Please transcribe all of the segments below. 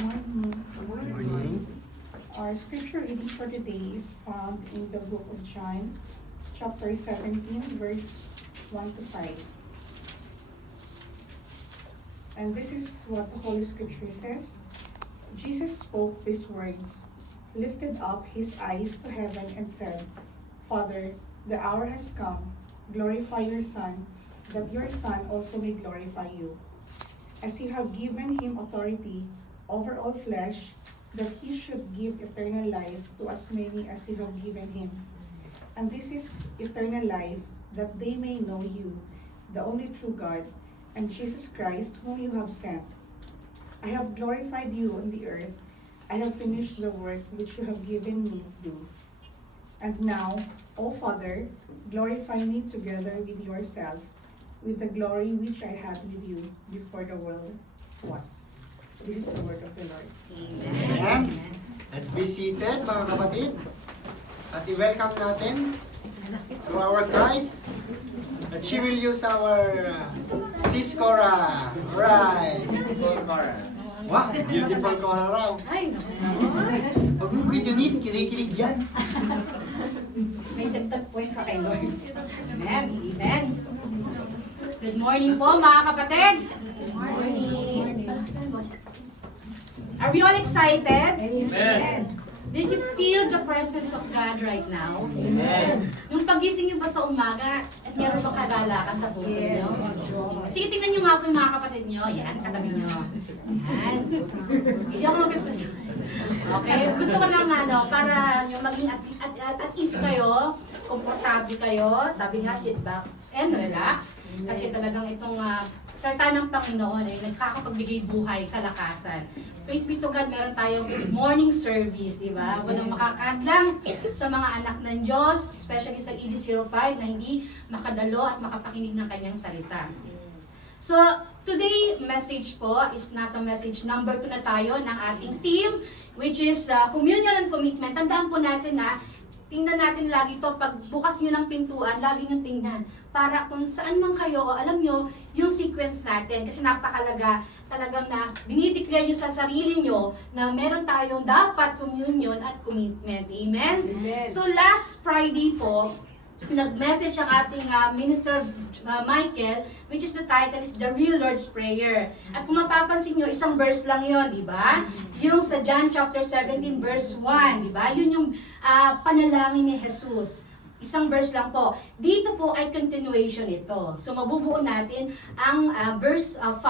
Good morning. Our scripture reading for today is found in the book of John, chapter 17, verse 1 to 5. And this is what the Holy Scripture says. Jesus spoke these words, lifted up his eyes to heaven and said, Father, the hour has come. Glorify your Son, that your Son also may glorify you. As you have given him authority over all flesh, that he should give eternal life to as many as you have given him. And this is eternal life, that they may know you, the only true God, and Jesus Christ, whom you have sent. I have glorified you on the earth. I have finished the work which you have given me to do. And now, O Father, glorify me together with yourself, with the glory which I had with you before the world was. This is the word of the Lord. Amen. Let's be seated, mga kapatid. At i-welcome natin to our Christ that she will use our Sis Cora. Right. Beautiful Cora. Wow, beautiful Cora raw. Pag mo kitinin, kilig-kilig yan. May dagdag points sa kay Lord. Amen. Amen. Good morning po, mga kapatid. Good morning. Are we all excited? Amen. Did you feel the presence of God right now? Amen. Nung pagising niyo ba sa umaga at meron ba kagalakan sa puso niyo? Sige, tingnan niyo nga po yung mga kapatid niyo. Yan, katabi niyo. Yan. Hindi ako mag-impress. Okay, gusto ko lang para yung maging at ease kayo, komportable kayo. Sabi nga, sit back and relax. Kasi talagang itong salita ng Panginoon ay nagkakapagbigay buhay, kalakasan. Praise be to God, meron tayong morning service, di ba? Walang makakadlang sa mga anak ng Diyos, especially sa ED05 na hindi makadalo at makapakinig ng kanyang salita. So, today message po is nasa message number 2 na tayo ng ating team, which is communion and commitment. Tandaan po natin na tingnan natin lagi to pag bukas nyo ng pintuan, lagi nyo tingnan. Para kung saan man kayo, o alam nyo yung sequence natin. Kasi napakalaga talagang na dinideclare nyo sa sarili nyo na meron tayong dapat communion at commitment. Amen? Amen. So last Friday po, nag-message ang ating Minister Michael, which is the title is The Real Lord's Prayer. At kung mapapansin nyo, isang verse lang yon, di ba? Yung sa John chapter 17 verse 1, di ba? Yun yung panalangin ni Jesus. Isang verse lang po. Dito po ay continuation ito. So mabubuo natin ang verse 5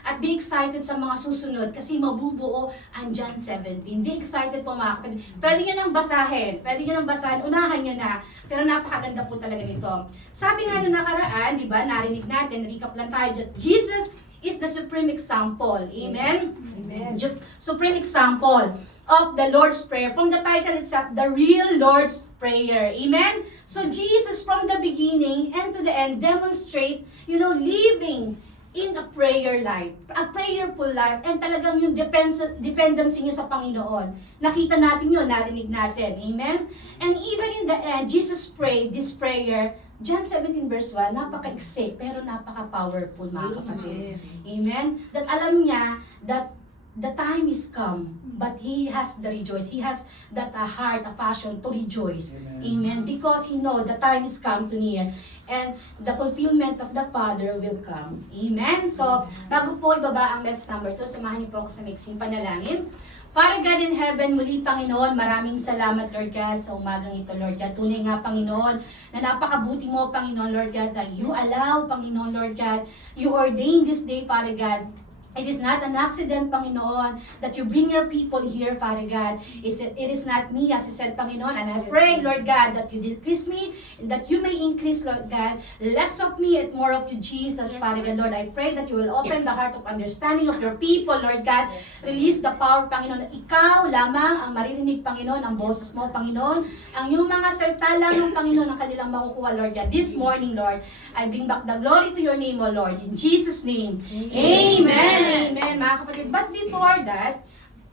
at be excited sa mga susunod kasi mabubuo ang John 17. Be excited po mga kapatid. Pwede nyo nang basahin. Unahan nyo na. Pero napakaganda po talaga nito. Sabi nga nung nakaraan, di ba, narinig natin, recap lang tayo, that Jesus is the supreme example. Amen? Amen. Supreme example of the Lord's Prayer. From the title itself, the real Lord's Prayer. Amen? So Jesus from the beginning and to the end demonstrate, living in a prayer life, a prayerful life, and talagang yung dependency niya sa Panginoon. Nakita natin yun, narinig natin. Amen? And even in the end, Jesus prayed this prayer, John 17 verse 1, napaka-exciting, pero napaka-powerful mga kapatid. Amen? That alam niya that the time is come, but he has the rejoice. He has that heart, a passion to rejoice. Amen. Because he know the time is come to near, and the fulfillment of the Father will come. Amen. So, bago po ibaba ang message number 2, samahan niyo po ako sa mixing panalangin. Father God in heaven, muli Panginoon, maraming salamat Lord God sa umagang ito Lord God. Tunay nga Panginoon, na napakabuti mo Panginoon Lord God, that you allow Panginoon Lord God, you ordain this day Father God. It is not an accident, Panginoon, that you bring your people here, Father God. It is not me, as you said, Panginoon. And I pray, Lord God, that you decrease me and that you may increase, Lord God. Less of me and more of you, Jesus, Father God. Lord, I pray that you will open the heart of understanding of your people, Lord God. Release the power, Panginoon, na ikaw lamang ang maririnig, Panginoon, ang boses mo, Panginoon. Ang yung mga salita lang ng Panginoon ang kanilang makukuha, Lord God. This morning, Lord, I bring back the glory to your name, O Lord. In Jesus' name, Amen. Amen, mga kapatid. But before that,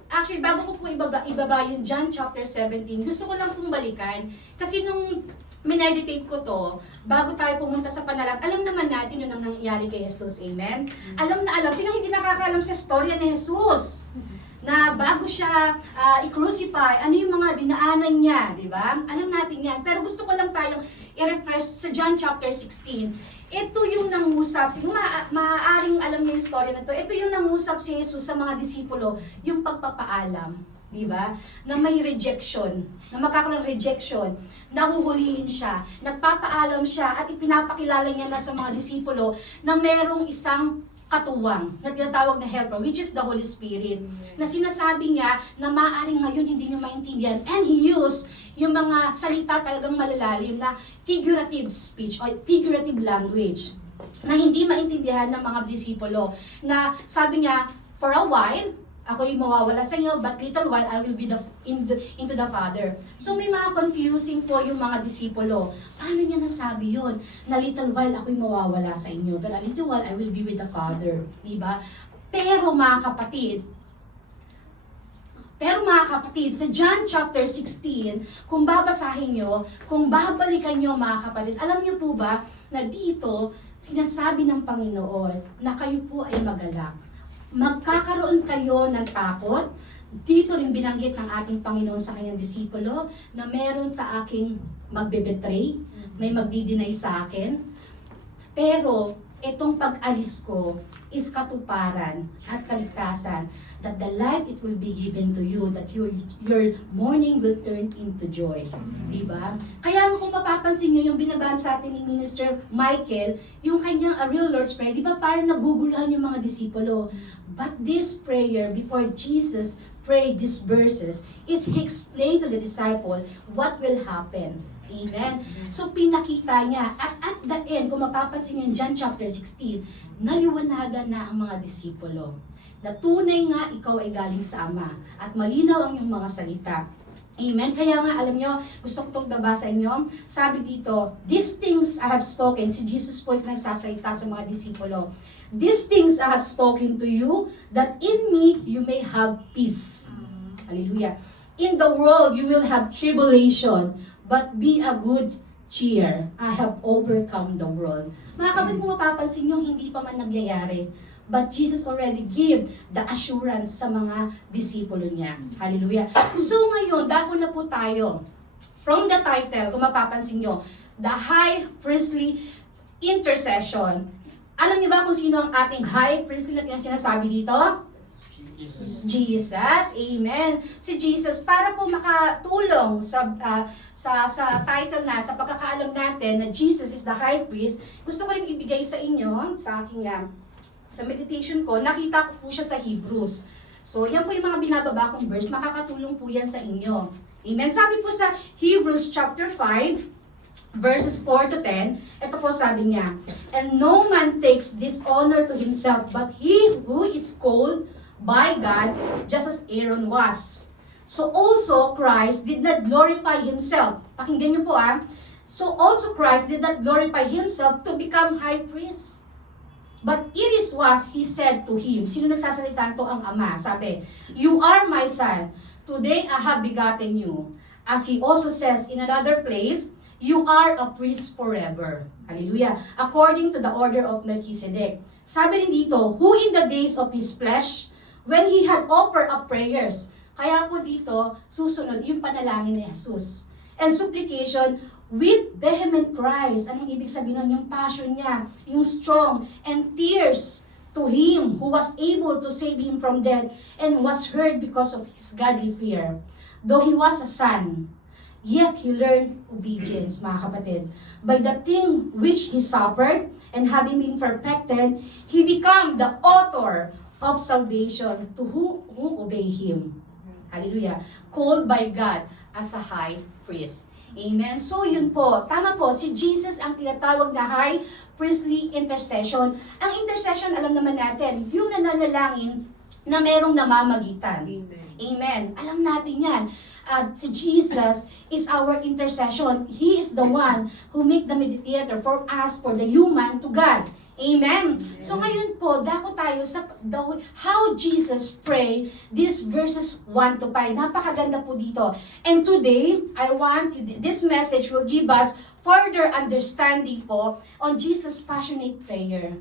actually, bago ko po ibaba yung John chapter 17, gusto ko lang pong balikan. Kasi nung mineditate ko to, bago tayo pumunta sa panalangin, alam naman natin yun ang nangyari kay Jesus. Amen? Alam na alam. Sino hindi nakakaalam sa storya ni Jesus? na bago siya i-crucify, ano yung mga dinaanan niya, di ba? Alam natin yan. Pero gusto ko lang tayong i-refresh sa John chapter 16. Ito yung nangusap, siguro maaaring alam niyo yung story na to. Ito yung nangusap si Jesus sa mga disipulo, yung pagpapaalam, di ba? Na may rejection, na magkakaroon ng rejection, nahuhulihin siya, nagpapaalam siya at ipinapakilala niya na sa mga disipulo na merong isang katuwang na tinatawag na helper, which is the Holy Spirit, na sinasabi niya na maaaring ngayon hindi niyo maintindihan, and He used yung mga salita talagang malalalim na figurative speech or figurative language na hindi maintindihan ng mga disipulo, na sabi niya, for a while, ako yung mawawala sa inyo, but little while I will be into the Father. So may mga confusing po yung mga disipulo. Paano niya nasabi yun? Na little while ako yung mawawala sa inyo, but a little while I will be with the Father. Diba? Pero mga kapatid, sa John chapter 16, kung babasahin nyo, kung babalikan nyo mga kapatid, alam nyo po ba na dito, sinasabi ng Panginoon na kayo po ay magalak. Magkakaroon kayo ng takot. Dito rin binanggit ng ating Panginoon sa kanyang disipulo na meron sa aking magbe-betray, may magdi-deny sa akin. Pero itong pag-alis ko is katuparan at kaligtasan, that the light it will be given to you, that your mourning will turn into joy. Diba? Kaya kung mapapansin nyo, yung binabaan sa atin ni Minister Michael, yung kanyang A Real Lord's Prayer, di ba parang naguguluhan yung mga disipulo? But this prayer, before Jesus prayed these verses, is He explained to the disciple what will happen. Amen. So pinakita niya, at the end, kung mapapansin nyo John chapter 16, naliwanagan na ang mga disipulo na tunay nga ikaw ay galing sa Ama at malinaw ang iyong mga salita. Amen. Kaya nga, alam nyo, gusto ko itong nabasa inyo. Sabi dito, these things I have spoken. Si Jesus po ito nagsasalita sa mga disipulo. These things I have spoken to you, that in me you may have peace. Hallelujah. In the world you will have tribulation, but be a good cheer. I have overcome the world. Mga kapatid, kung mapapansin nyo, hindi pa man nagyayari. But Jesus already gave the assurance sa mga disipulo niya. Hallelujah. So ngayon, dako na po tayo. From the title, kung mapapansin nyo, the High Priestly Intercession. Alam niyo ba kung sino ang ating High Priestly na sinasabi dito? Jesus. Amen. Si Jesus, para po makatulong sa title na, sa pagkakaalam natin na Jesus is the High Priest, gusto ko rin ibigay sa inyo, sa aking sa meditation ko, nakita ko po siya sa Hebrews. So, yan po yung mga binababa kong verse, makakatulong po yan sa inyo. Amen. Sabi po sa Hebrews chapter 5, verses 4 to 10, ito po sabi niya, and no man takes this honor to himself, but he who is called by God, just as Aaron was. So also Christ did not glorify himself. Pakinggan niyo po So also Christ did not glorify himself to become high priest. But it is was he said to him. Sino nagsasalita to? Ang Ama. Sabi, you are my son. Today I have begotten you. As he also says in another place, you are a priest forever. Hallelujah. According to the order of Melchizedek. Sabi rin dito, who in the days of his flesh, when he had offered up prayers. Kaya po dito, susunod yung panalangin ni Jesus. And supplication with vehement cries. Anong ibig sabihin nun? Yung passion niya, yung strong, and tears to Him who was able to save him from death and was heard because of his godly fear. Though he was a son, yet he learned obedience, mga kapatid. By the thing which he suffered, and having been perfected, he became the author of salvation to who obey him. Hallelujah. Called by God as a high priest. Amen. So yun po, tama po, si Jesus ang tinatawag na high priestly intercession. Ang intercession, alam naman natin, yung nananalangin na merong namamagitan. Amen. Amen. Alam natin yan. Si Jesus is our intercession. He is the one who make the mediator for us, for the human to God. Amen. So ngayon po, dako tayo sa how Jesus prayed these verses 1 to 5. Napakaganda po dito. And today, I want you, this message will give us further understanding po on Jesus' passionate prayer.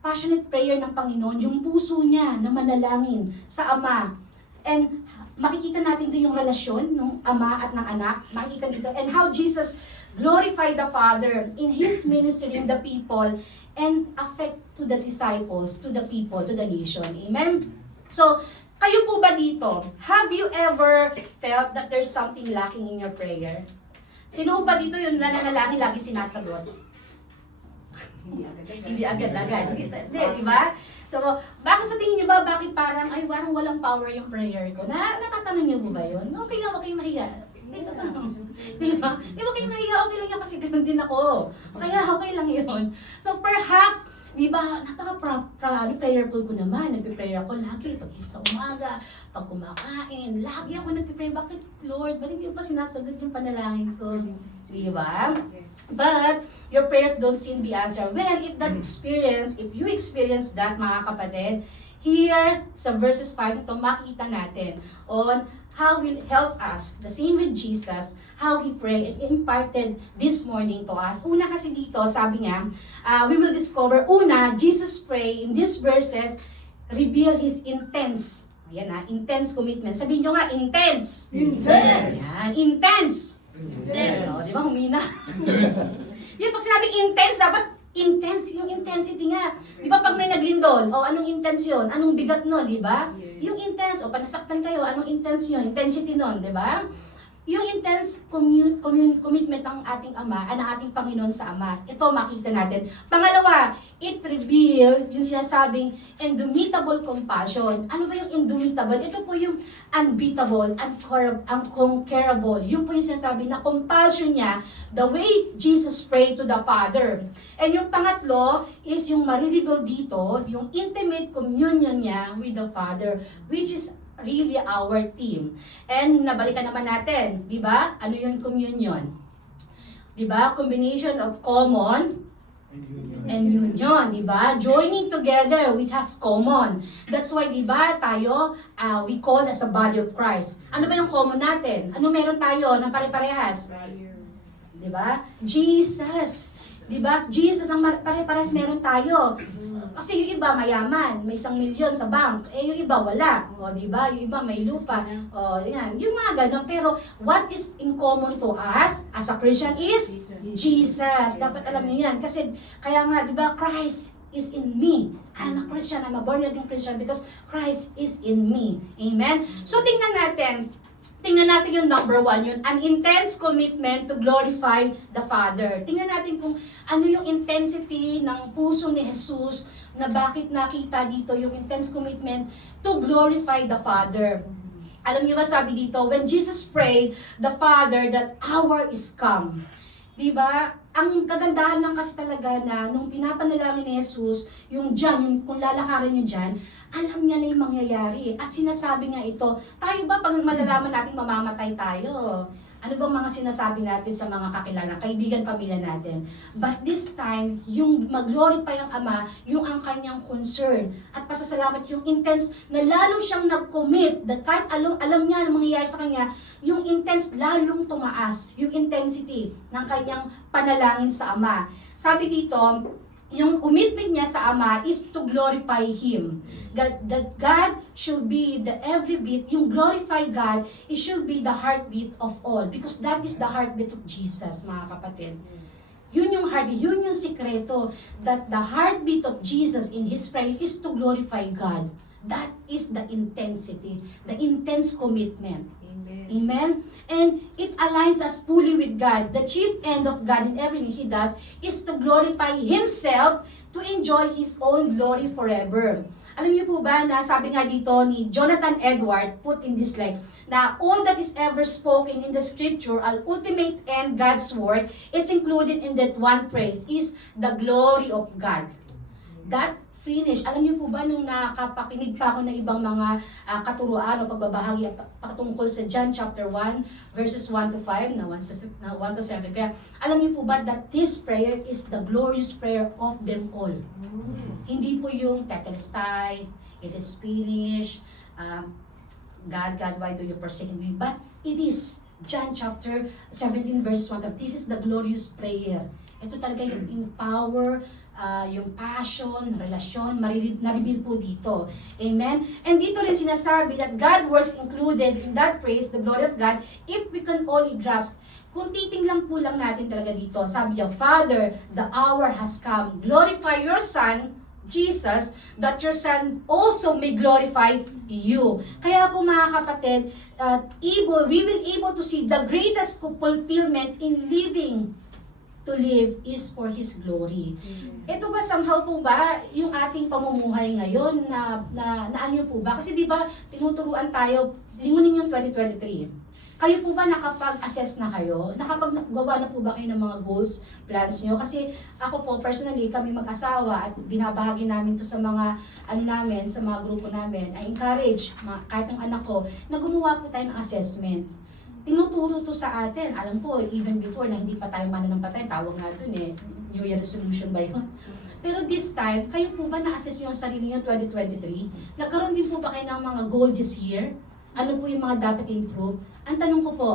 Passionate prayer ng Panginoon, yung puso niya na manalangin sa Ama. And makikita natin doon yung relasyon ng ama at ng anak. Makikita dito. And how Jesus glorified the Father in His ministry in the people and affect to the disciples, to the people, to the nation. Amen? So, kayo po ba dito? Have you ever felt that there's something lacking in your prayer? Sino ba dito yung nananalangin lagi sinasagot? Hindi agad-agad. Hindi, di ba? So, bakit sa tingin niyo ba, bakit parang walang power yung prayer ko? Natatanong niyo po ba yun? Okay lang, okay mahiya. Di ba? Di ba kayo mahiya? Okay lang yun kasi ganun din ako. Kaya okay lang yun. So, perhaps, di ba, prayerful ko naman. Nagpiprayer ako lagi pag sa umaga, pag kumakain. Lagi ako nagpiprayer. Bakit, Lord? Bakit hindi pa sinasagot yung panalangin ko? Di ba? But, your prayers don't seem to be answered. Well, if you experience that, mga kapatid, here sa verses 5 ito, makita natin on how will help us, the same with Jesus, how He prayed and imparted this morning to us. Una kasi dito, sabi niya, we will discover, Jesus pray in these verses, reveal His intense, intense commitment. Sabihin nyo nga, intense. Intense. Yan, intense. Intense. Di ba, humina? Yan, pag sinabing intense, dapat intense, yung intensity nga. Di ba pag may naglindol, anong intense yun? Anong bigat nun, di ba? Yung intense, panasaktan kayo, anong intense yun? Intensity nun, di ba? Yung intense commitment ng ating Ama, ng ating Panginoon sa Ama. Ito makita natin. Pangalawa, it reveal yung sinasabing indomitable compassion. Ano ba yung indomitable? Ito po yung unbeatable, unconquerable. Yun po yung sinasabi na compulsion niya, the way Jesus prayed to the Father. And yung pangatlo is yung marireveal dito, yung intimate communion niya with the Father, which is really our team. And nabalikan naman natin, di ba? Ano yung communion? Di ba? Combination of common and union, di ba? Joining together with has common. That's why, di ba, tayo, we call as a body of Christ. Ano ba yung common natin? Ano meron tayo ng pare-parehas? Di ba? Jesus. Di ba? Jesus ang pare-parehas meron tayo. Kasi yung iba mayaman, may 1 milyon sa bank. Yung iba wala. O, di ba? Yung iba may lupa. O, yan. Yung mga ganun. Pero what is in common to us as a Christian is Jesus. Dapat alam niyo yan. Kasi kaya nga, di ba, Christ is in me. I'm a Christian. I'm a born again Christian because Christ is in me. Amen? So, tingnan natin yung number 1, yun, an intense commitment to glorify the Father. Tingnan natin kung ano yung intensity ng puso ni Jesus na bakit nakita dito yung intense commitment to glorify the Father. Alam niyo ba sabi dito, when Jesus prayed, the Father, that hour is come. Diba? Ang kagandahan lang kasi talaga na nung pinapanalangin ni Jesus, yung kung lalakarin niyo dyan, alam niya na yung mangyayari. At sinasabi nga ito, tayo ba pag malalaman natin mamamatay tayo? Ano bang mga sinasabi natin sa mga kakilala, kaibigan, pamilya natin? But this time, yung mag-glorify ang Ama, yung ang kanyang concern. At pasasalamat yung intense na lalo siyang nag-commit. That kahit alam niya ang mangyayari sa kanya, yung intense lalong tumaas. Yung intensity ng kanyang panalangin sa Ama. Sabi dito, yung commitment niya sa Ama is to glorify Him. That God should be the every beat, yung glorified God, it should be the heartbeat of all. Because that is the heartbeat of Jesus, mga kapatid. Yun yung heartbeat, yun yung sikreto. That the heartbeat of Jesus in His prayer is to glorify God. That is the intensity, the intense commitment. Amen? And it aligns us fully with God. The chief end of God in everything He does is to glorify Himself, to enjoy His own glory forever. Alam niyo po ba na sabi nga dito ni Jonathan Edward, put in this slide, na all that is ever spoken in the scripture, al ultimate end God's word, it's included in that one phrase, is the glory of God. That finish. Alam niyo po ba nung nakapakinig pa ako ng ibang mga katuruan o pagbabahagi patungkol sa John chapter 1 verses 1 to 5 na 1 to 7. Kaya alam niyo po ba that this prayer is the glorious prayer of them all. Hindi po yung tetelestai, it is finished, God, why do you forsake me? But it is John chapter 17 verse 1. This is the glorious prayer. Ito talaga yung power, yung passion, relasyon, na-reveal po dito. Amen? And dito rin sinasabi that God works included in that praise, the glory of God, if we can only grasp. Kung titingnan po lang natin talaga dito, sabi niya, Father, the hour has come. Glorify your Son, Jesus, that your Son also may glorify you. Kaya po mga kapatid, we will able to see the greatest fulfillment in living to live is for His glory. Ito ba somehow po ba yung ating pamumuhay ngayon na ano po ba? Kasi di ba tinuturuan tayo, lingunin yung 2023. Kayo po ba nakapag-assess na kayo? Nakapag-gawa na po ba kayo ng mga goals, plans nyo? Kasi ako po, personally, kami mag-asawa at binabahagi namin to sa mga namin, sa mga grupo namin, I encourage kahit yung anak ko na gumawa po tayo ng assessment. Tinuturo to sa atin. Alam po, even before na hindi pa tayo mananampatay, tawag nga dun New Year resolution ba yun? Pero this time, kayo po ba na-assess nyo ang sarili nyo 2023? Nagkaroon din po ba kayo ng mga goal this year? Ano po yung mga dapat improve? Ang tanong ko po,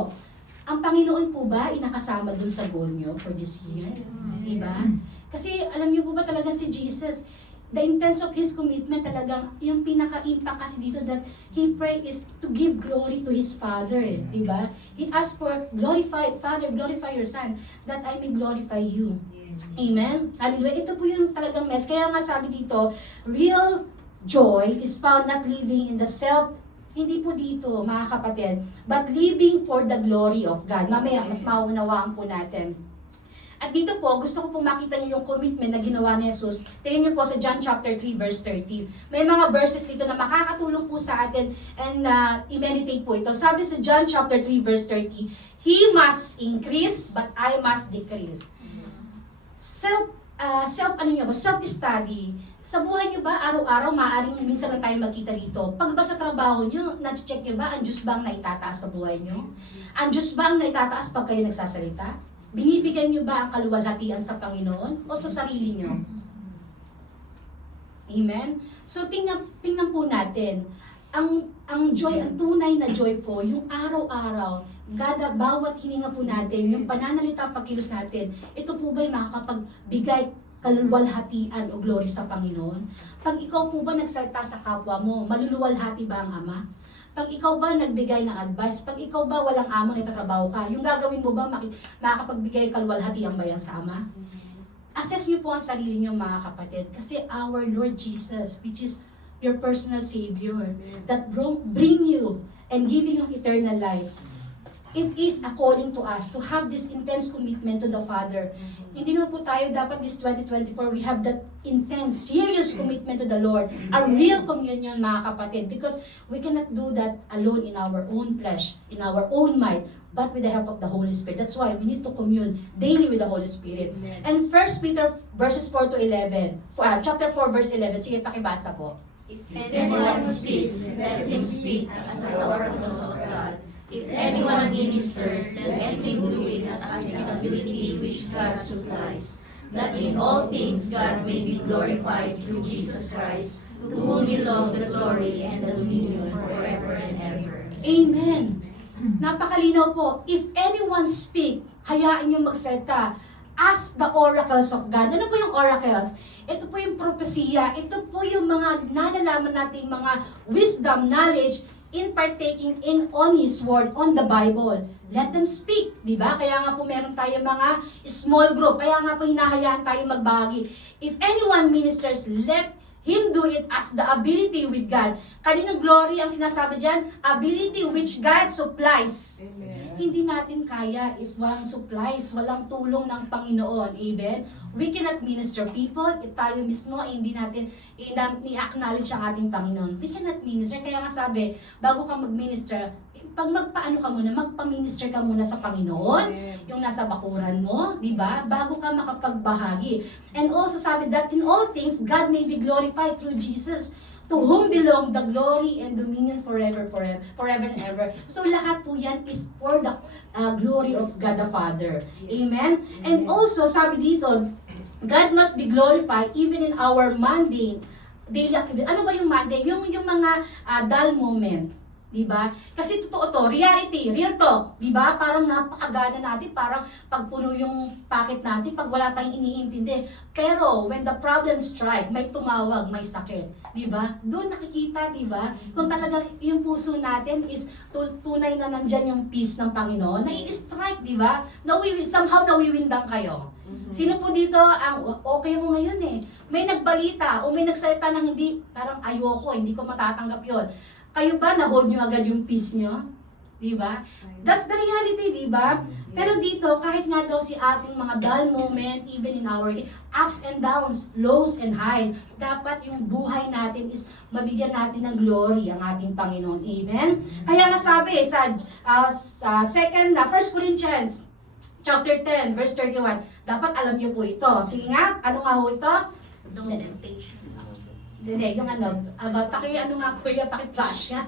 ang Panginoon po ba inakasama dun sa goal nyo for this year? Diba? Kasi alam niyo po ba talaga si Jesus, the intense of His commitment talagang, yung pinaka-impact kasi dito that He pray is to give glory to His Father, diba? He asked for, Father, glorify your Son, that I may glorify you. Amen? Hallelujah. Ito po yung talagang mess. Kaya nga sabi dito, real joy is found not living in the self, hindi po dito, mga kapatid, but living for the glory of God. Mamaya, mas maunawaan po natin. At dito po, gusto ko pong makita niyo yung commitment na ginawa ni Jesus. Tingnan niyo po sa John chapter 3 verse 30. May mga verses dito na makakatulong po sa atin and i-meditate po ito. Sabi sa John chapter 3 verse 30, He must increase but I must decrease. Self-study. Sa buhay niyo ba, araw-araw, maaaring minsan lang tayo magkita dito. Pag ba sa trabaho niyo, na-check niyo ba, ang Diyos ba ang naitataas sa buhay niyo? Ang Diyos ba ang naitataas pag kayo nagsasalita? Binibigyan niyo ba ang kaluwalhatian sa Panginoon o sa sarili niyo? Amen? So, tingnan po natin. Ang joy, ang tunay na joy po, yung araw-araw, bawat hininga po natin, yung pananalita, pagkilos natin, ito po ba'y makakapagbigay kaluwalhatian o glory sa Panginoon? Pag ikaw po ba nagsalita sa kapwa mo, maluluwalhati ba ang Ama? Pag ikaw ba nagbigay ng advice, pag ikaw ba walang amo na itatrabaho ka, yung gagawin mo ba makakapagbigay kaluwalhatian ba yan sa Ama? Assess niyo po ang sarili niyo mga kapatid, kasi our Lord Jesus, which is your personal Savior, that bring you and give you eternal life, it is a calling to us to have this intense commitment to the Father. Hindi na po tayo dapat this 2024, we have that intense, serious commitment to the Lord, a real communion mga kapatid, because we cannot do that alone in our own flesh, in our own mind, but with the help of the Holy Spirit. That's why we need to commune daily with the Holy Spirit. And 1 Peter verses 4 to 11, chapter 4 verse 11, sige pakibasa po. If anyone speaks, let him speak as the oracles of God. If anyone ministers, let him do it as the ability which God supplies, that in all things God may be glorified through Jesus Christ, to whom belong the glory and the dominion forever and ever. Amen. Napakalinaw po. If anyone speak, hayaan niyong magsalita as the oracles of God. Ano po yung oracles? Ito po yung propesya. Ito po yung mga nalalaman nating mga wisdom, knowledge, in partaking on His Word, on the Bible. Let them speak, di ba? Kaya nga po meron tayo mga small group, kaya nga po hinahayaan tayo magbahagi. If anyone ministers, let him do it as the ability with God. Kaninong glory ang sinasabi dyan? Ability which God supplies. Amen. Hindi natin kaya if walang supplies, walang tulong ng Panginoon. Amen? We cannot minister people if tayo mismo hindi natin i-acknowledge ang ating Panginoon. We cannot minister. Kaya nga sabi, bago ka mag-minister, pag magpaano ka muna, magpa-minister ka muna sa Panginoon, yung nasa bakuran mo, di ba? Bago ka makapagbahagi. And also sabi that in all things, God may be glorified through Jesus, to whom belong the glory and dominion forever and ever. So lahat po yan is for the glory of God the Father. Amen? And also, sabi dito, God must be glorified even in our mundane daily activity. Ano ba yung mundane? Yung mga dull moment. Di ba? Kasi totoo to, reality, real to. Di ba? Parang napakagana natin, parang pagpuno yung packet natin, pag wala tayong iniintindi. Pero, when the problem strike, may tumawag, may sakit. Di ba? Doon nakikita, di ba? Kung talagang yung puso natin is tunay na nandyan yung peace ng Panginoon, nai-strike, di ba? Somehow nawiwindang kayo. Sino po dito ang okay ko ngayon eh? May nagbalita o may nagsalita ng hindi, parang ayoko, hindi ko matatanggap yon. Kayo ba, na-hold nyo agad yung peace nyo? Di ba? That's the reality, di ba? Pero dito, kahit nga daw si ating mga dull moment, even in our ups and downs, lows and highs, dapat yung buhay natin is mabigyan natin ng glory ang ating Panginoon. Amen? Kaya nga sabi sa 1 Corinthians chapter 10, verse 31, dapat alam niyo po ito. Sige nga, ano nga ho ito? No temptation. Hindi, yung ano, paki-flash nga.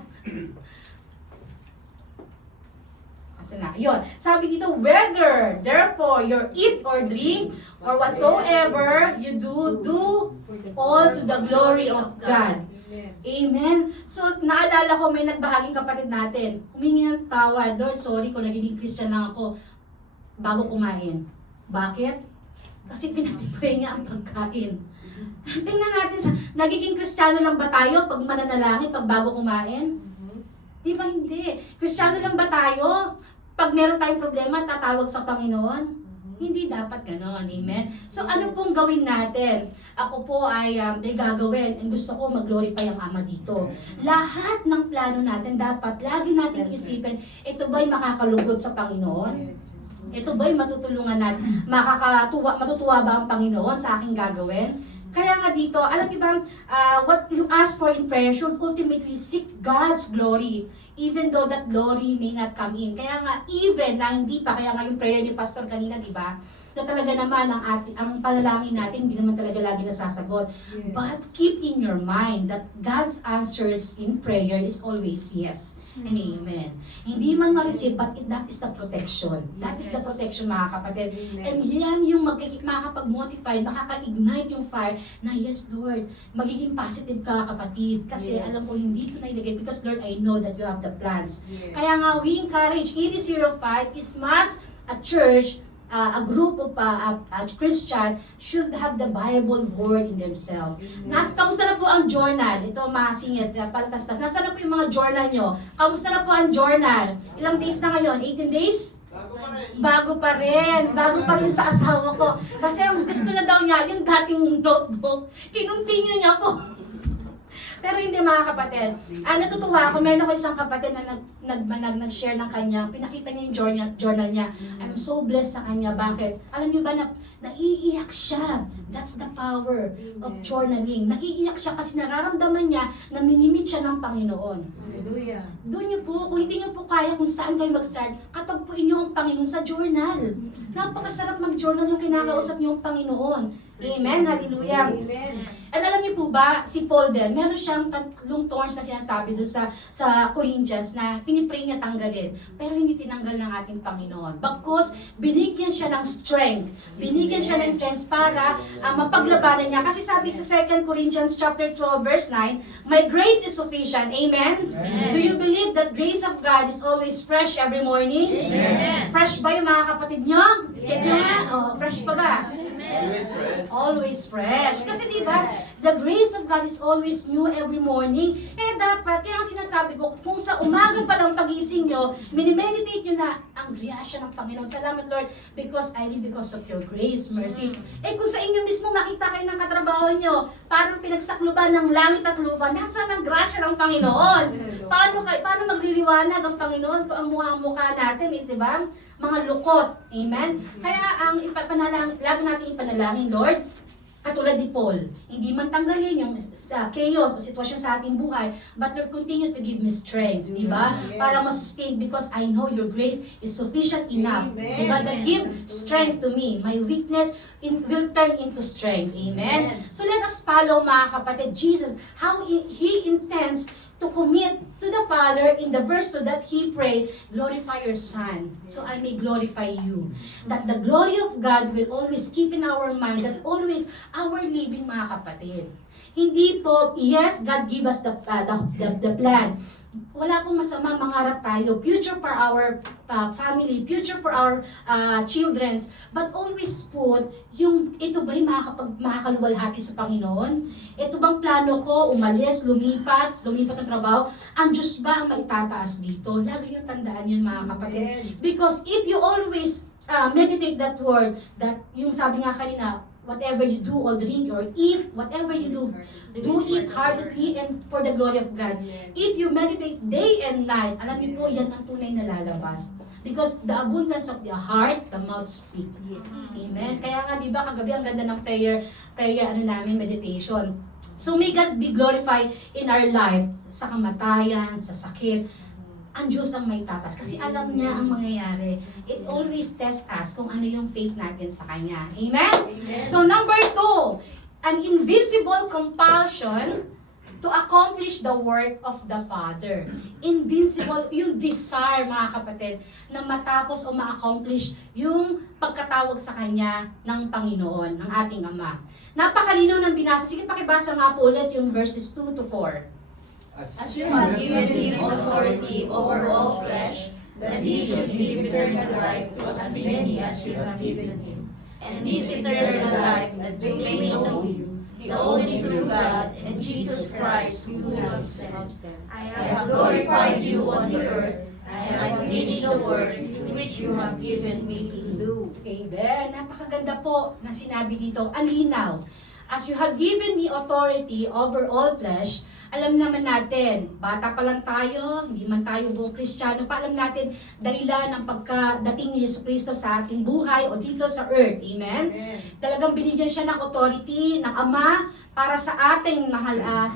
Asa na? Yun. Sabi dito, whether, therefore, you eat or drink, or whatsoever you do all to the glory of God. Amen. So, naalala ko, may nagbahaging kapatid natin. Humingi ng tawad, Lord, sorry kung nagiging Christian lang ako bago kumain. Bakit? Kasi pinag-pray niya ang pagkain. Tingnan natin, nagiging Kristiyano lang ba tayo pag mananalangin, pag bago kumain? Di ba hindi? Kristiyano lang ba tayo pag meron tayong problema, tatawag sa Panginoon? Hindi dapat ganon. Amen? So ano pong gawin natin? Ako po ay gagawin and gusto ko mag-glorify ang Ama dito. Lahat ng plano natin dapat lagi natin isipin, ito ba'y makakalugod sa Panginoon? Ito ba'y matutulungan natin? Matutuwa ba ang Panginoon sa aking gagawin? Kaya nga dito, alam niyo ba, what you ask for in prayer should ultimately seek God's glory, even though that glory may not come in. Kaya nga, even na hindi pa, kaya nga yung prayer ni Pastor kanina, di ba? Na talaga naman ang panalangin natin, hindi naman talaga lagi nasasagot. Yes. But keep in your mind that God's answers in prayer is always yes. And amen. Hindi man ma-receive, but that is the protection. That is the protection, mga kapatid. Amen. And yan yung makakapag-motivate, makaka-ignite yung fire na yes, Lord, magiging positive ka, kapatid. Kasi alam ko, hindi ito naibigay because Lord, I know that you have the plans. Yes. Kaya nga, we encourage ED05 is mass a church, a group of a Christian should have the Bible word in themselves. Kamusta na po ang journal? Ito mga singit, palatastas. Nasa na po yung mga journal nyo? Kamusta na po ang journal? Ilang days na ngayon? 18 days? Bago pa rin. Bago pa rin sa asawa ko. Kasi gusto na daw niya yung dating notebook. Kinuntinue niya po. Pero hindi, mga kapatid. Natutuwa ako, meron ako isang kapatid na nag-share ng kanya, pinakita niya yung journal niya. I'm so blessed sa kanya. Bakit? Alam niyo ba na naiiyak siya? That's the power of journaling. Naiiyak siya kasi nararamdaman niya na minimit siya ng Panginoon. Hallelujah. Doon niyo po, kung hindi niyo po kaya kung saan kayo mag-start, katagpuin niyo ang Panginoon sa journal. Napakasarap mag-journal yung kinakausap niyo ang Panginoon. Amen, hallelujah. Amen. At alam niyo po ba, si Paul din, meron siyang tatlong thorns na sinasabi doon sa Corinthians na pinipray niya tanggalin. Pero hindi tinanggal ng ating Panginoon. Because binigyan siya ng strength. Binigyan siya ng strength para mapaglabanan niya. Kasi sabi sa 2 Corinthians chapter 12 verse 9, my grace is sufficient. Amen? Amen. Do you believe that grace of God is always fresh every morning? Amen. Fresh ba yung mga kapatid niyo? Check niyo nga. Oh, fresh pa ba? Always fresh. Always fresh. Kasi diba, the grace of God is always new every morning. Eh dapat, kaya ang sinasabi ko, kung sa umaga pa lang pagising nyo, minimeditate nyo na ang grasya ng Panginoon. Salamat Lord, because I live because of your grace, mercy. Eh kung sa inyo mismo makita kayo ng katrabaho nyo, parang pinagsakluban ng langit at lupa, nasaan ang grasya ng Panginoon? Paano magliliwanag ang Panginoon kung ang mukha natin, diba? Mga lukot. Amen? Kaya ang lagi natin ipanalangin, Lord, katulad ni Paul, hindi man tanggalin yung chaos o sitwasyon sa ating buhay, but Lord, continue to give me strength, di ba? Yes. Para ma-sustain because I know your grace is sufficient enough. Di ba? That give strength to me. My weakness will turn into strength. Amen? So let us follow, mga kapatid, Jesus, how He intends to commit to the Father in the verse 2 that He prayed, glorify your Son, so I may glorify you. That the glory of God will always keep in our mind, that always our living, mga kapatid. Hindi po, yes, God give us the plan. Wala pong masama, mangarap tayo. Future for our family, future for our children's. But always put, yung ito ba'y makakaluwalhati sa Panginoon? Ito bang plano ko, umalis, lumipat ng trabaho? Ang Diyos ba ang maitataas dito? Lagi yung tandaan yun mga kapatid. Because if you always meditate that word, that yung sabi nga kanina, whatever you do or drink or eat, whatever you do it heartedly and for the glory of God. If you meditate day and night, alam niyo po, yan ang tunay na lalabas. Because the abundance of the heart, the mouth speak. Yes. Amen. Kaya nga, di ba, kagabi ang ganda ng prayer namin, meditation. So may God be glorified in our life, sa kamatayan, sa sakit. Ang Diyos ang may tatas kasi alam niya ang mangyayari. It always tests us kung ano yung faith natin sa Kanya. Amen? So number 2, an invincible compulsion to accomplish the work of the Father. Invincible, yung desire mga kapatid, na matapos o ma-accomplish yung pagkatawag sa Kanya ng Panginoon, ng ating Ama. Napakalinaw ng binasa. Sige, pakibasa nga po ulit yung verses 2 to 4. As you have given him authority over all flesh, that he should give eternal life to as many as you have given him. And this is eternal life, that they may know you, the only true God, and Jesus Christ, whom you have sent. I have glorified you on the earth, and I finished the work which you have given me to do. Amen. Napakaganda po na sinabi dito. Ang linaw. As you have given me authority over all flesh, alam naman natin, bata pa lang tayo, hindi man tayo buong Kristiyano pa, alam natin dahilan ng pagkadating ni Jesucristo sa ating buhay o dito sa earth. Amen? Talagang binigyan siya ng authority ng Ama para sa ating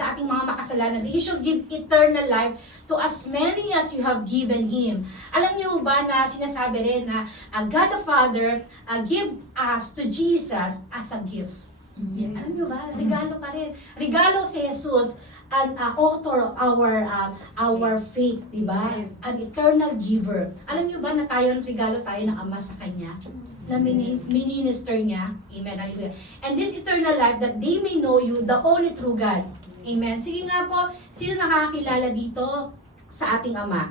sa ating mga makasalanan. He should give eternal life to as many as you have given Him. Alam niyo ba na sinasabi rin na God the Father give us to Jesus as a gift. Alam niyo ba? Regalo ka rin. Regalo si Jesus, an author of our faith, di ba? An eternal giver. Alam niyo ba na regalo tayo ng Ama sa Kanya? Na minister niya. Amen. Hallelujah. And this eternal life, that they may know you, the only true God. Amen. Sige nga po, sino nakakilala dito sa ating Ama?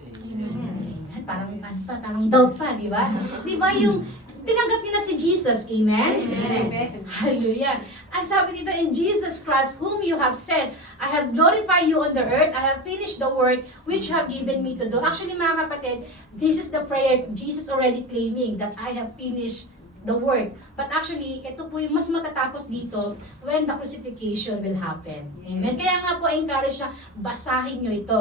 Amen. Parang doubt pa, di ba? Di ba yung tinanggap niyo na si Jesus. Amen? Amen. Hallelujah. Ang sabi dito, in Jesus Christ, whom you have sent, I have glorified you on the earth, I have finished the work which you have given me to do. Actually, mga kapatid, this is the prayer Jesus already claiming that I have finished the work. But actually, ito po yung mas matatapos dito when the crucifixion will happen. Amen? Kaya nga po, encourage siya, basahin nyo ito.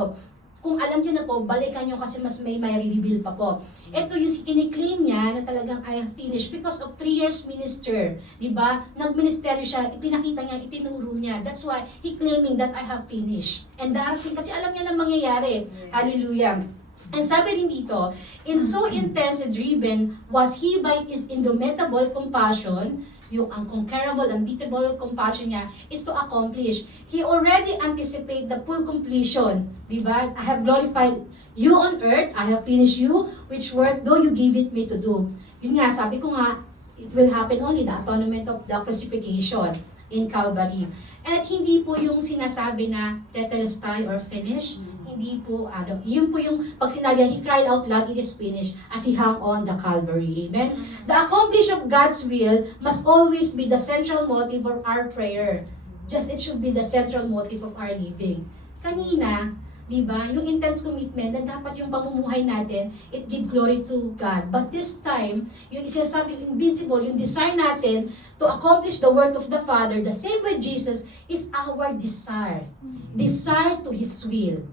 Kung alam nyo na po, balikan nyo kasi mas may reveal pa po. Ito yung kiniklaim niya na talagang I have finished because of 3 years minister. Diba? Nagministeryo siya, ipinakita niya, itinuro niya. That's why he claiming that I have finished. And darating, kasi alam niya na mangyayari. Hallelujah. And sabi rin dito, in so intense and driven was he by his indomitable compassion, yung unconquerable, unbeatable compassion niya is to accomplish. He already anticipate the full completion. Diba? I have glorified you on earth, I have finished you, which work though you give it me to do. Yun nga, sabi ko nga, it will happen only the atonement of the crucifixion in Calvary. At hindi po yung sinasabi na tetelestai or finish, hindi po, yun po yung pag sinabi, he cried out loud, it is finished, as he hung on the Calvary. Amen? The accomplishment of God's will must always be the central motive of our prayer. Just it should be the central motive of our living. Kanina, di ba, yung intense commitment na dapat yung pamumuhay natin, it give glory to God. But this time, yung isasabi invincible, yung desire natin to accomplish the work of the Father, the same with Jesus, is our desire. Desire to His will.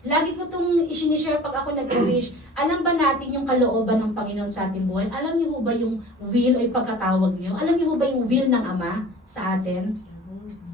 Lagi ko itong isinishare pag ako nag-wish. Alam ba natin yung kalooban ng Panginoon sa ating buhay? Alam niyo ba yung will o yung pagkatawag niyo? Alam niyo ba yung will ng Ama sa atin?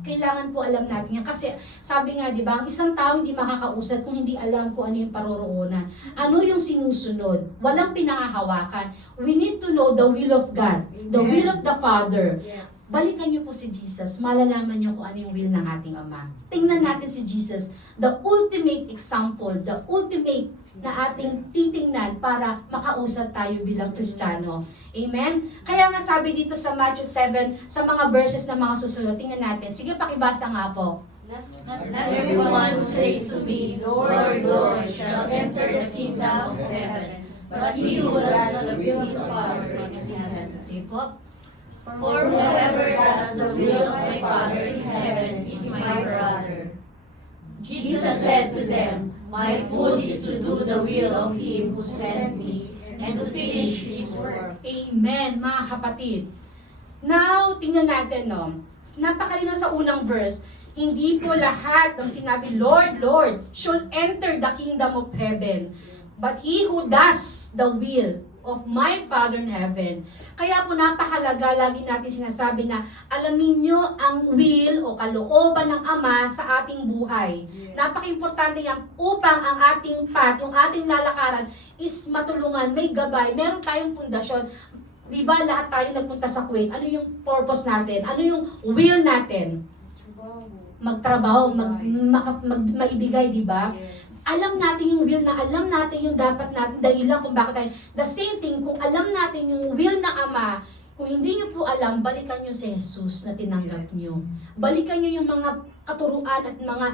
Kailangan po alam natin yan. Kasi sabi nga, di ba, ang isang tao hindi makakausad kung hindi alam kung ano yung paroroonan. Ano yung sinusunod? Walang pinangahawakan. We need to know the will of God, the will of the Father. Balikan niyo po si Jesus, malalaman niyo kung ano yung will ng ating Ama. Tingnan natin si Jesus, the ultimate example, the ultimate na ating titingnan para makausap tayo bilang Kristiyano. Amen? Kaya nga sabi dito sa Matthew 7, sa mga verses na mga susunod, tingnan natin. Sige, pakibasa nga po. Not everyone who says to me, Lord, Lord, shall enter the kingdom of heaven, but he who does the will of the Father in heaven. Sige po. For whoever does the will of my Father in heaven is my brother. Jesus said to them, my food is to do the will of him who sent me, and to finish his work. Amen, mga kapatid. Now, tingnan natin, no? Napakalino sa unang verse, hindi po lahat ng sinabi, Lord, Lord, should enter the kingdom of heaven, but he who does the will of my Father in heaven. Kaya po napakalaga, lagi natin sinasabi na alamin nyo ang will o kalooban ng Ama sa ating buhay. Napaka-importante yan upang ang ating path, yung ating lalakaran is matulungan, may gabay, meron tayong pundasyon. Di ba lahat tayo nagpunta sa Kuwait? Ano yung purpose natin? Ano yung will natin? Magtrabaho, maibigay, di ba? Alam natin yung will na, alam natin yung dapat natin, dahilan kung bakit tayo. The same thing, kung alam natin yung will ng Ama, kung hindi nyo po alam, balikan nyo si Jesus na tinanggap nyo. Balikan nyo yung mga katuruan at mga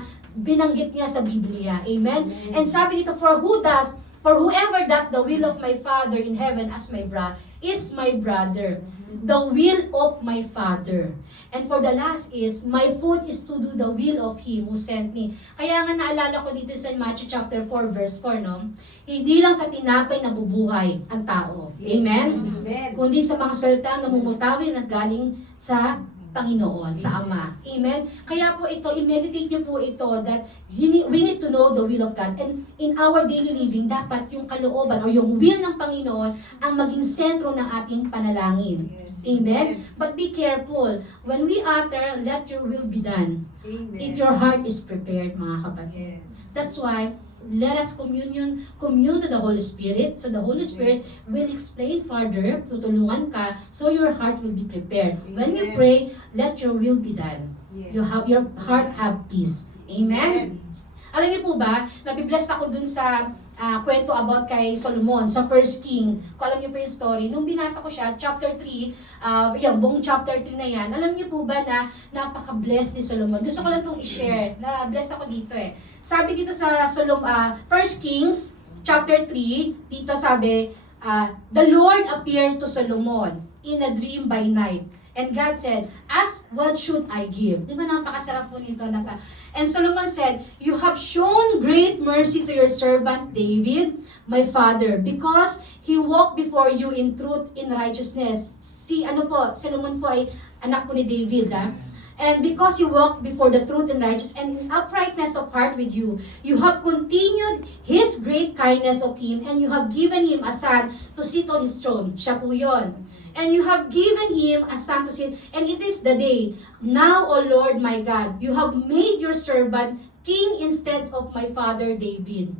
binanggit niya sa Biblia. Amen? And sabi dito, for whoever does the will of my Father in heaven as my brother, is my brother. The will of my Father. And for the last is, my food is to do the will of Him who sent me. Kaya nga naalala ko dito sa Matthew chapter 4 verse 4, no? Hindi lang sa tinapay nabubuhay ang tao. Amen? Kundi sa mga salitang namumutawin at galing sa Panginoon, sa Ama. Amen? Kaya po ito, i-meditate nyo po ito that we need to know the will of God. And in our daily living, dapat yung kalooban o yung will ng Panginoon ang maging sentro ng ating panalangin. Amen? But be careful. When we utter, let your will be done. If your heart is prepared, mga kapatid. That's why, let us commune to the Holy Spirit. So the Holy Spirit will explain further, tutulungan ka, so your heart will be prepared. When you pray, let your will be done. You have your heart have peace. Amen? Alam niyo po ba, nabibless ako dun sa kwento about kay Solomon sa First King. Kung alam niyo po yung story, nung binasa ko siya, chapter 3, yung buong chapter 3 na yan, alam niyo po ba na napaka-bless ni Solomon? Gusto ko lang itong i-share, na-bless ako dito eh. Sabi dito sa First Kings, chapter 3, dito sabi, the Lord appeared to Solomon in a dream by night. And God said, ask what should I give? Di ba napakasarap po nito? And Solomon said, you have shown great mercy to your servant David, my father, because he walked before you in truth, in righteousness. Solomon po ay anak po ni David, ha? And because he walked before the truth and righteousness and in uprightness of heart with you, you have continued his great kindness of him, and you have given him a son to sit on his throne. Siya po yun. And you have given him a son to sit, and it is the day. Now, O Lord my God, you have made your servant king instead of my father David.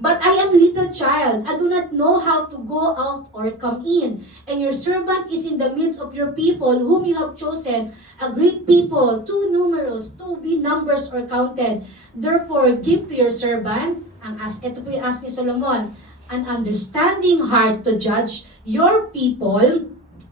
But I am little child, I do not know how to go out or come in. And your servant is in the midst of your people, whom you have chosen, a great people, too numerous, to be numbers or counted. Therefore, give to your servant, ito po yung ask ni Solomon, an understanding heart to judge your people,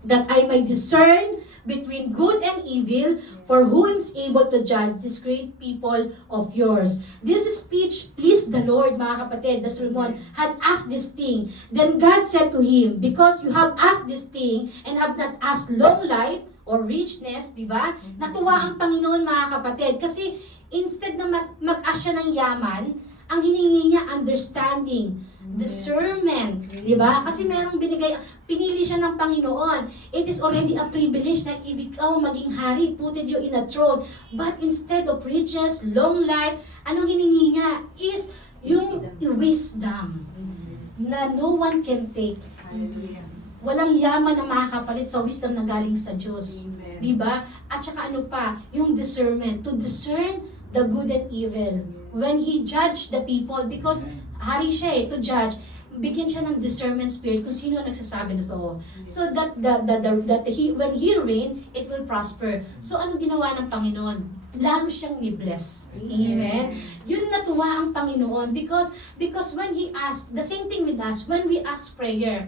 that I may discern between good and evil, for who is able to judge this great people of yours. This speech pleased the Lord, mga kapatid. The Solomon had asked this thing. Then God said to him, because you have asked this thing, and have not asked long life or richness, di ba? Natuwa ang Panginoon, mga kapatid. Kasi instead na mag-ask siya ng yaman, ang hiningi niya understanding, discernment, di ba? Kasi merong pinili siya ng Panginoon. It is already a privilege na ikaw maging hari, putted you in a throne. But instead of riches, long life, anong hiningi niya is yung wisdom na no one can take. Walang yaman na makakapalit sa wisdom na galing sa Diyos. Di ba? At saka ano pa, yung discernment, to discern the good and evil. When he judged the people, because hari siya to judge, bigyan siya ng discernment spirit kung sino nagsasabi nito. So that when he reign, it will prosper. So ano ginawa ng Panginoon? Lalo siyang ni-bless. Amen? Yun natuwa natuwa ang Panginoon because when He asked, the same thing with us, when we ask prayer,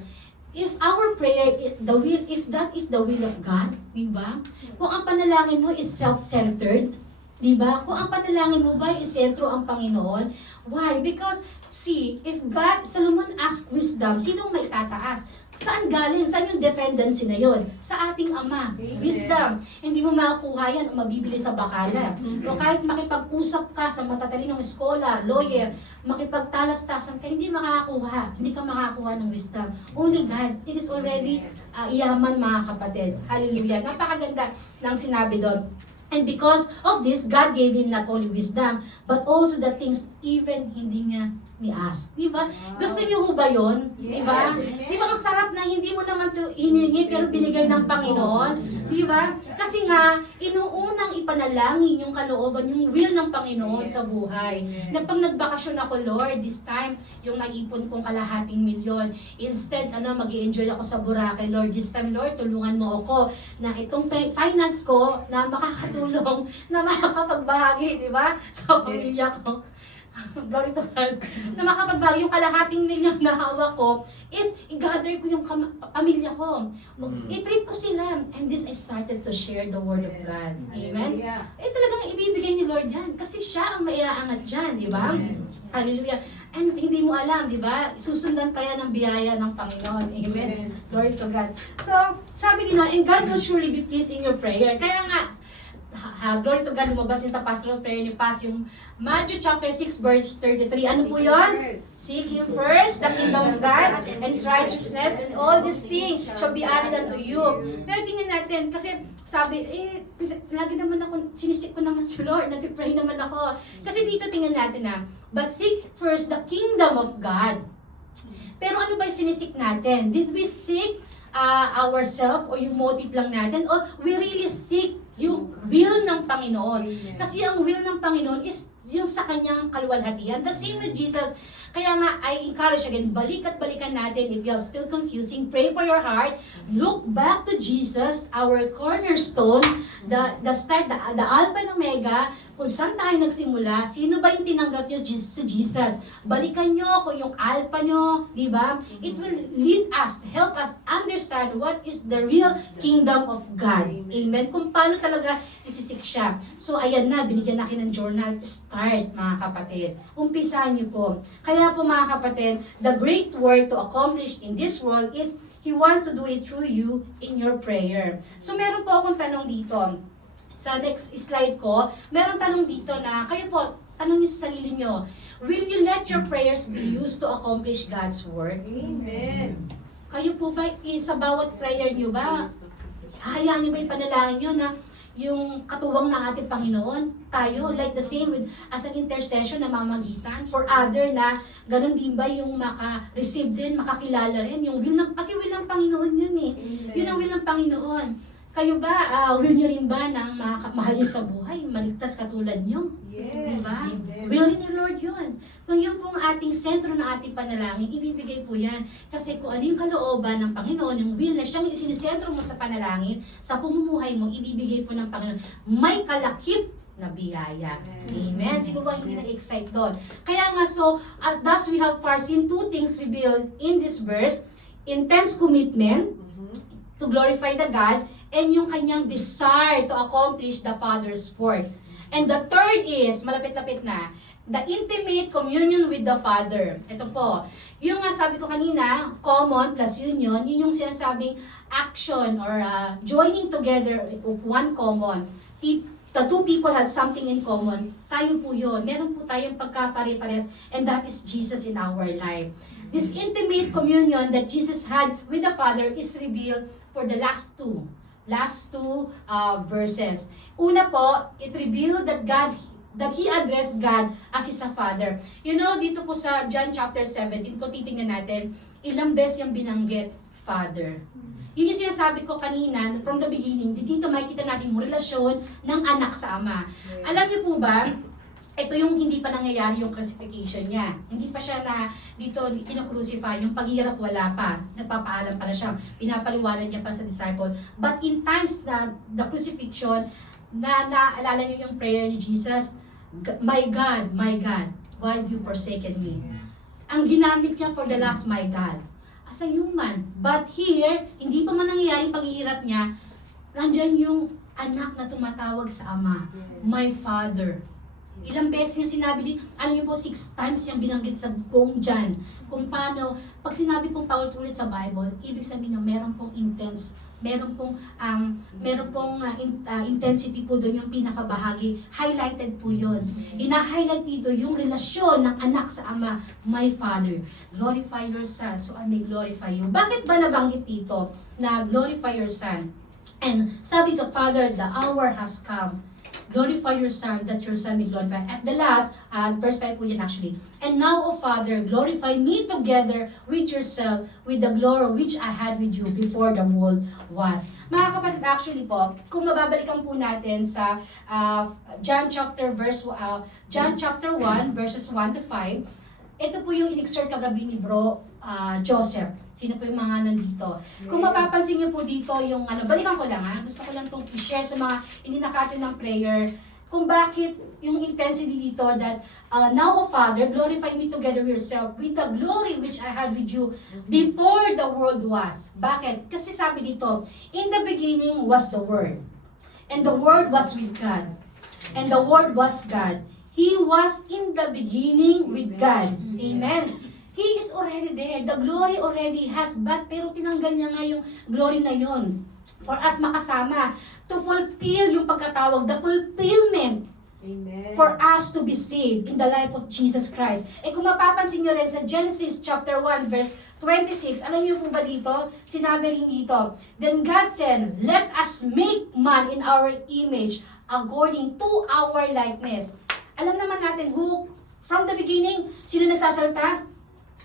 if our prayer, if that is the will of God, di ba? Kung ang panalangin mo is self-centered, di ba? Kung ang panalangin mo ba is sentro ang Panginoon, why? Because, see, if God, Solomon asked wisdom, sinong may tataas? Saan galing? Saan yung dependency na yon? Sa ating Ama. Wisdom. Hindi mo makakuha yan o mabibili sa bakala. O kahit makipag-usap ka sa matatalinong scholar, lawyer, makipagtalas-tasan ka, hindi makakakuha. Hindi ka makakakuha ng wisdom. Only God. It is already iyaman, mga kapatid. Hallelujah. Napakaganda ng sinabi doon. And because of this, God gave him not only wisdom, but also the things even hindi niya ni-ask. Diba? Gusto niyo ho ba yun? Diba? Diba ang sarap na hindi mo naman ito hiningi pero binigay ng Panginoon? Diba? Kasi nga, inuunang ipanalangin yung kalooban, yung will ng Panginoon sa buhay. Na pag nagbakasyon ako, Lord, this time, yung naipon kong kalahating milyon, instead, mag-i-enjoy ako sa Boracay, Lord, this time, Lord, tulungan mo ako na itong finance ko na makakatulong, na makakapagbahagi, diba? Sa pamilya ko. Glory to God. Na makapagbago yung kalahating milyon na hawak ko is i-gather ko yung pamilya ko. I-treat ko sila. And this I started to share the word of God. Amen? Talagang ibibigay ni Lord yan. Kasi siya ang maiaangat dyan, di ba? Hallelujah. And hindi mo alam, di ba? Susundan pa yan ang biyaya ng Panginoon. Amen? Glory to God. So, sabi din and God will surely be pleased in your prayer. Kaya nga, glory to God, lumabas din sa pastoral prayer ni Paz, yung Matthew chapter 6 verse 33. Ano po yun? Seek Him first, the kingdom of God, and His righteousness, and all these things shall be added unto you. Pero tingnan natin, kasi sabi, lagi naman ako, sinisik ko naman si Lord, nag-pray naman ako. Kasi dito tingnan natin but seek first the kingdom of God. Pero ano ba yung sinisik natin? Did we seek ourselves, o yung motive lang natin, or we really seek yung will ng Panginoon? Kasi ang will ng Panginoon is yung sa kanyang kaluwalhatian. The same with Jesus. Kaya nga, I encourage again, balik at balikan natin. If you are still confusing, pray for your heart. Look back to Jesus, our cornerstone, the start, the Alpha and Omega, kung saan tayo nagsimula, sino ba yung tinanggap nyo si Jesus? Balikan nyo kung yung Alpha nyo, di ba? It will lead us, help us understand what is the real kingdom of God. Amen? Kung paano talaga isisik siya. So, ayan na, binigyan natin ng journal. Start, mga kapatid. Umpisahan nyo po. Kaya po, mga kapatid, the great work to accomplish in this world is He wants to do it through you in your prayer. So, meron po akong tanong dito. Sa next slide ko, meron tanong dito na, kayo po, tanong niyo sa sarili niyo, will you let your prayers be used to accomplish God's work? Amen. Kayo po ba, sa bawat prayer niyo ba, hahayaan niyo ba yung panalangin niyo na yung katuwang ng ating Panginoon, tayo, like the same with, as an intercession na mamagitan for other na, ganun din ba yung maka-receive din, makakilala rin, yung will ng, kasi will ng Panginoon yun eh. Amen. Yun ang will ng Panginoon. Kayo ba, will nyo rin ba na mahal nyo sa buhay, maligtas katulad nyo? Yes. Diba? Amen. Will ni Lord yun. Kung yun pong ating sentro ng ating panalangin, ibibigay po yan. Kasi kung ano yung kalooban ng Panginoon, yung will na siyang isinisentro mo sa panalangin, sa pumumuhay mo, ibibigay po ng Panginoon. May kalakip na biyaya. Amen. Siguro ba hindi na-excite doon? Kaya nga, so, as thus we have far seen two things revealed in this verse, intense commitment to glorify the God, and yung kanyang desire to accomplish the Father's work. And the third is, malapit-lapit na, the intimate communion with the Father. Ito po, yung nga sabi ko kanina, common plus union, yun yung sinasabing action or joining together of one common. The two people had something in common. Tayo po yun. Meron po tayong pagkapare-pares, and that is Jesus in our life. This intimate communion that Jesus had with the Father is revealed for the last two verses. Una po, it revealed that He addressed God as His Father. You know, dito po sa John chapter 17, kung titingnan natin, ilang beses yung binanggit, Father. Yun yung sinasabi ko kanina, from the beginning, dito makikita natin yung relasyon ng anak sa ama. Alam niyo po ba, ito yung hindi pa nangyayari yung crucifixion niya. Hindi pa siya na dito kinocrucify, yung paghihirap wala pa. Nagpapaalam pala siya. Pinapaliwanag niya pa sa disciple. But in times na the crucifixion, naalala niyo yung prayer ni Jesus, my God, why have you forsaken me? Ang ginamit niya for the last, my God, as a human. But here, hindi pa man nangyayari paghihirap niya, nandyan yung anak na tumatawag sa ama, my Father. Ilang beses niya sinabi din, ano yun po, 6 times niyang binanggit sa buong John. Kung paano, pag sinabi pong paulit-ulit sa Bible, ibig sabihin na meron pong intense, meron pong intensity po doon yung pinakabahagi. Highlighted po yun. Ina-highlight dito yung relasyon ng anak sa ama, my Father. Glorify your Son, so I may glorify you. Bakit ba nabanggit dito na glorify your Son? And sabi the Father, the hour has come. Glorify your Son, that your Son may glorify. At the last, verse 5 po yan actually. And now, O Father, glorify me together with yourself, with the glory which I had with you before the world was. Mga kapatid, actually po, kung mababalikan po natin sa John chapter 1, verses 1 to 5, ito po yung in-exert kagabi ni Bro Joseph. Sino po yung mga nandito? Kung mapapansin niyo po dito yung balikan ko lang gusto ko lang itong i-share sa mga hindi nakatin ng prayer, kung bakit yung intensity dito that now, O Father, glorify me together with yourself with the glory which I had with you before the world was. Bakit? Kasi sabi dito, in the beginning was the Word, and the Word was with God, and the Word was God. He was in the beginning with God. Amen. He is already there. The glory already has, pero tinanggal niya nga yung glory na yon for us makasama to fulfill yung pagkatawag, the fulfillment. Amen. For us to be saved in the life of Jesus Christ. Kung mapapansin nyo rin sa Genesis chapter 1 verse 26, alam niyo po ba dito? Sinabi rin dito, then God said, let us make man in our image according to our likeness. Alam naman natin who, from the beginning, sino nagsasalta?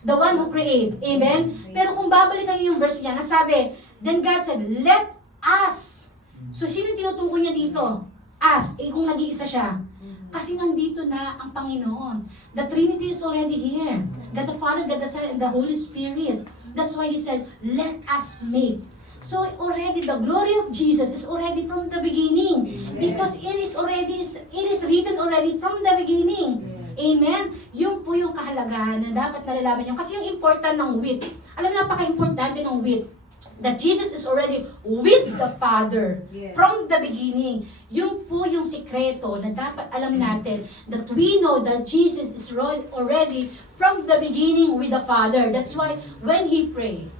The one who created. Amen? Pero kung babalikan niyo yung verse niya, nasabi, then God said, let us. So, sino tinutukoy niya dito? Us. Kung nag-iisa siya. Kasi nandito na ang Panginoon. The Trinity is already here. God the Father, God the Son, and the Holy Spirit. That's why He said, let us make. So, already, the glory of Jesus is already from the beginning. Because it is written already from the beginning. Amen? Yun po yung kahalagahan na dapat nalalaman nyo. Kasi yung important ng with. Alam, napaka-importante ng with. That Jesus is already with the Father. From the beginning. Yun po yung sikreto na dapat alam natin. That we know that Jesus is already from the beginning with the Father. That's why when He pray,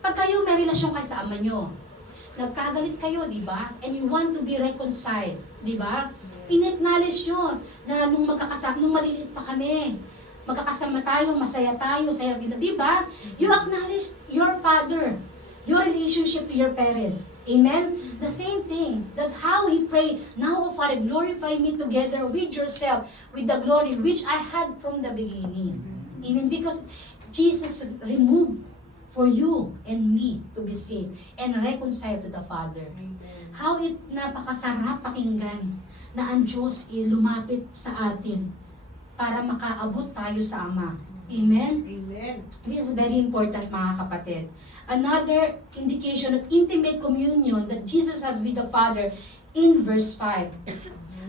pag kayo may relasyon kayo sa ama nyo, nagkagalit kayo, di ba? And you want to be reconciled, di ba? In-acknowledge nyo na nung maliliit pa kami, magkakasama tayo, masaya tayo, saya din, di ba? You acknowledge your father, your relationship to your parents. Amen? The same thing, that how He prayed, now, O Father, glorify me together with yourself, with the glory which I had from the beginning. Amen? Because Jesus removed for you and me to be saved and reconciled to the Father. How it napakasarap pakinggan na ang Diyos lumapit sa atin para makaabot tayo sa Ama. Amen? Amen. This is very important, mga kapatid. Another indication of intimate communion that Jesus had with the Father in verse 5.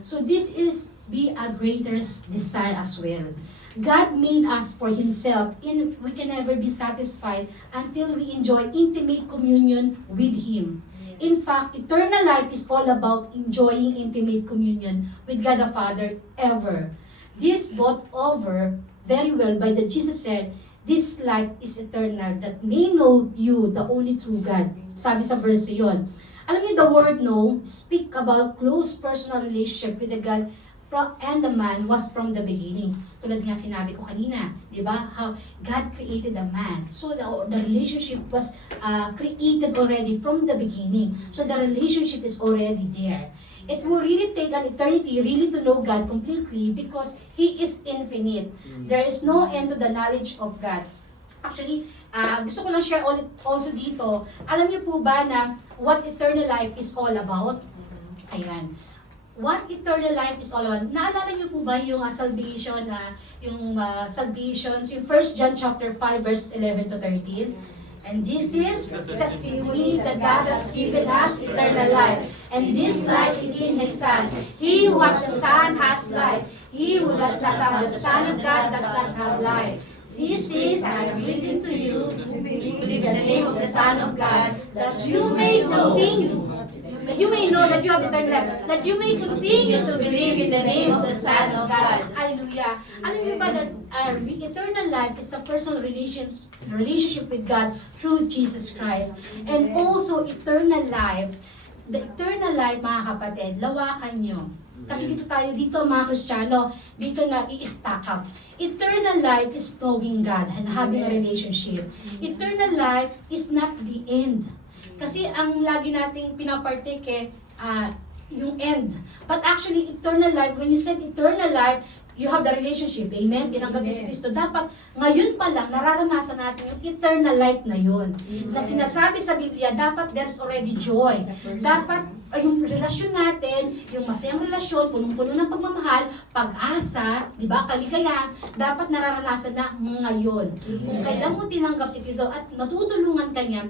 So this is be a greater desire as well. God made us for Himself, and we can never be satisfied until we enjoy intimate communion with Him. In fact, eternal life is all about enjoying intimate communion with God the Father ever. This brought over very well by that Jesus said, this life is eternal, that may know you, the only true God. Sabi sa verse yon. Alam niyo, the word know, speak about close personal relationship with the God and the man was from the beginning. Tulad nga sinabi ko kanina, di ba? How God created the man. So the relationship was created already from the beginning. So the relationship is already there. It will really take an eternity really to know God completely because He is infinite. There is no end to the knowledge of God. Actually, gusto ko lang share also dito. Alam niyo po ba na what eternal life is all about? Ayan. What eternal life is all about. Naalala niyo po ba yung salvation, yung salvations, yung 1 John chapter 5 verse 11 to 13? And this is the testimony that God has given us eternal life. And this life is in His Son. He who has the Son has life. He who does not have the Son of God does not have life. These things I have written to you, believe in the name of the Son of God, that you may continue. That you may know that you have eternal life. That you may continue to believe in the name of the Son of God. Hallelujah. Alam niyo ba that eternal life is a personal relationship with God through Jesus Christ. And also eternal life, the eternal life, mga kapatid, lawakan nyo. Kasi dito mga Kristiyano, dito na i-stack up. Eternal life is knowing God and having a relationship. Eternal life is not the end. Kasi ang lagi nating pinapartake yung end. But actually, eternal life, when you said eternal life, you have the relationship. Amen? Tinanggap niya si Kristo. Dapat, ngayon pa lang, nararanasan natin yung eternal life na yun. Na sinasabi sa Biblia, dapat there's already joy. Dapat, yung relasyon natin, yung masayang relasyon, punong-puno ng pagmamahal, pag-asa, di ba, kaligayahan, dapat nararanasan na ngayon. Kung kailan mo tinanggap si Kristo at matutulungan ka niya,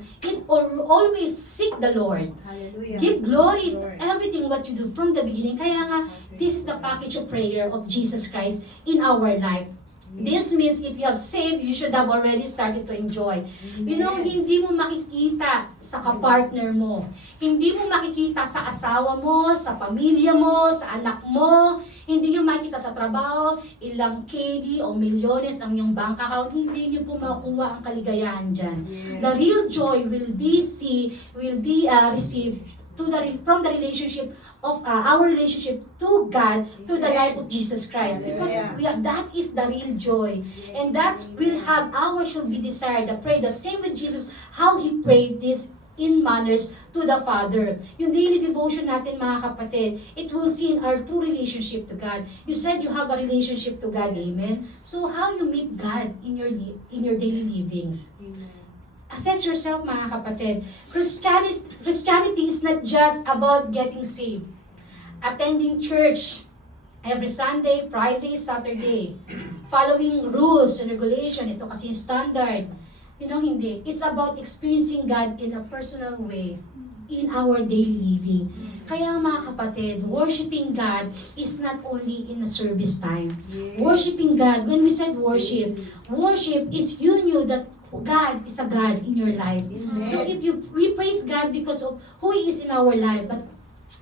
always seek the Lord. Hallelujah. Give glory to everything what you do from the beginning. Kaya nga, this is the package of prayer of Jesus Christ in our life. This means if you have saved, you should have already started to enjoy. You know, hindi mo makikita sa kapartner mo. Hindi mo makikita sa asawa mo, sa pamilya mo, sa anak mo. Hindi nyo makikita sa trabaho, ilang KD o milyones ang iyong bank account. Hindi nyo po makuha ang kaligayahan dyan. The real joy will be received from the relationship of our relationship to God, to the life of Jesus Christ, because that is the real joy, and that will have should be desired to pray the same with Jesus, how He prayed this in manners to the Father. Yung daily devotion natin, mga kapatid, it will see in our true relationship to God. You said you have a relationship to God, amen? So how you meet God in your daily livings? Assess yourself, mga kapatid. Christianity is not just about getting saved. Attending church every Sunday, Friday, Saturday. Following rules and regulation. Ito kasi yung standard. You know, hindi. It's about experiencing God in a personal way in our daily living. Kaya mga kapatid, worshiping God is not only in a service time. Worshiping God, when we said worship is you knew that God is a God in your life. Amen. So if we praise God because of who He is in our life, but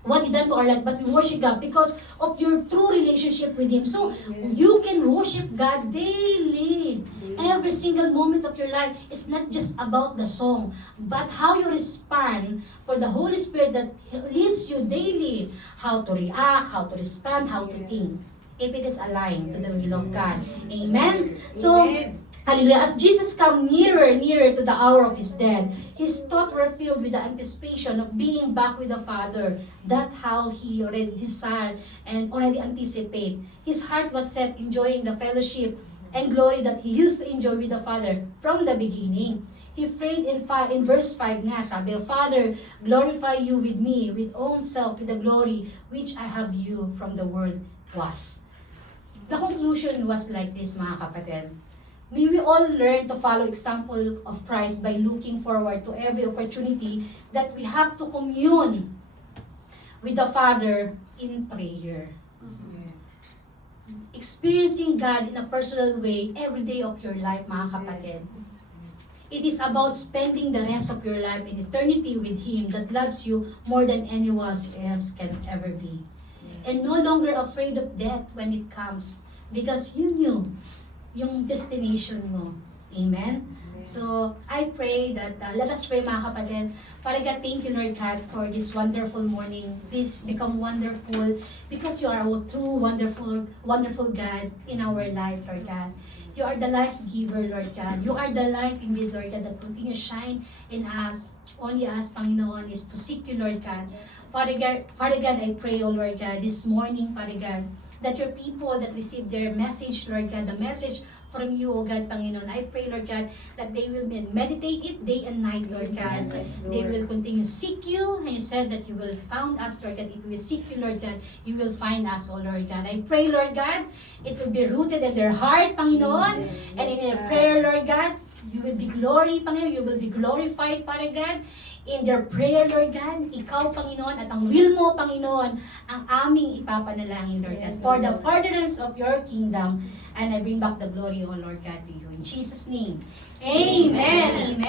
what He done to our life, but we worship God because of your true relationship with Him. So you can worship God daily. Every single moment of your life is not just about the song, but how you respond for the Holy Spirit that leads you daily. How to react, how to respond, how to think. If it is aligned to the will of God. Amen? So, hallelujah. As Jesus come nearer to the hour of His death, His thoughts were filled with the anticipation of being back with the Father. That's how He already desired and already anticipate. His heart was set enjoying the fellowship and glory that He used to enjoy with the Father from the beginning. He prayed in verse 5 nga, sabi, Father, glorify You with me, with own self, with the glory which I have You from the world was. The conclusion was like this, mga kapatid. May we all learn to follow example of Christ by looking forward to every opportunity that we have to commune with the Father in prayer. Experiencing God in a personal way every day of your life, mga kapatid. It is about spending the rest of your life in eternity with Him that loves you more than anyone else can ever be. And no longer afraid of death when it comes, because you knew yung destination mo. Amen? So, I pray that, let us pray, mga kapatid. Father God, thank You, Lord God, for this wonderful morning. Please become wonderful because You are a true, wonderful God in our life, Lord God. You are the life giver, Lord God. You are the light indeed, Lord God, that continue to shine in us. Only us, Panginoon, is to seek You, Lord God. Father God, I pray, oh Lord God, this morning, Father God, that Your people that receive their message, Lord God, the message from You, O God, Panginoon, I pray, Lord God, that they will meditate it day and night, Lord God. Yes, Lord. They will continue to seek You, and You said that You will find us, Lord God. If we seek You, Lord God, You will find us, O Lord God. I pray, Lord God, it will be rooted in their heart, Panginoon, and in their prayer, Lord God, You will be glory, Panginoon. You will be glorified, Father God, in their prayer, Lord God. Ikaw, Panginoon, at ang will mo, Panginoon, ang aming ipapanalangin, Lord God, Yes, for the Lord. furtherance of your kingdom. And I bring back the glory, O Lord God, to you. In Jesus' name, amen. Amen.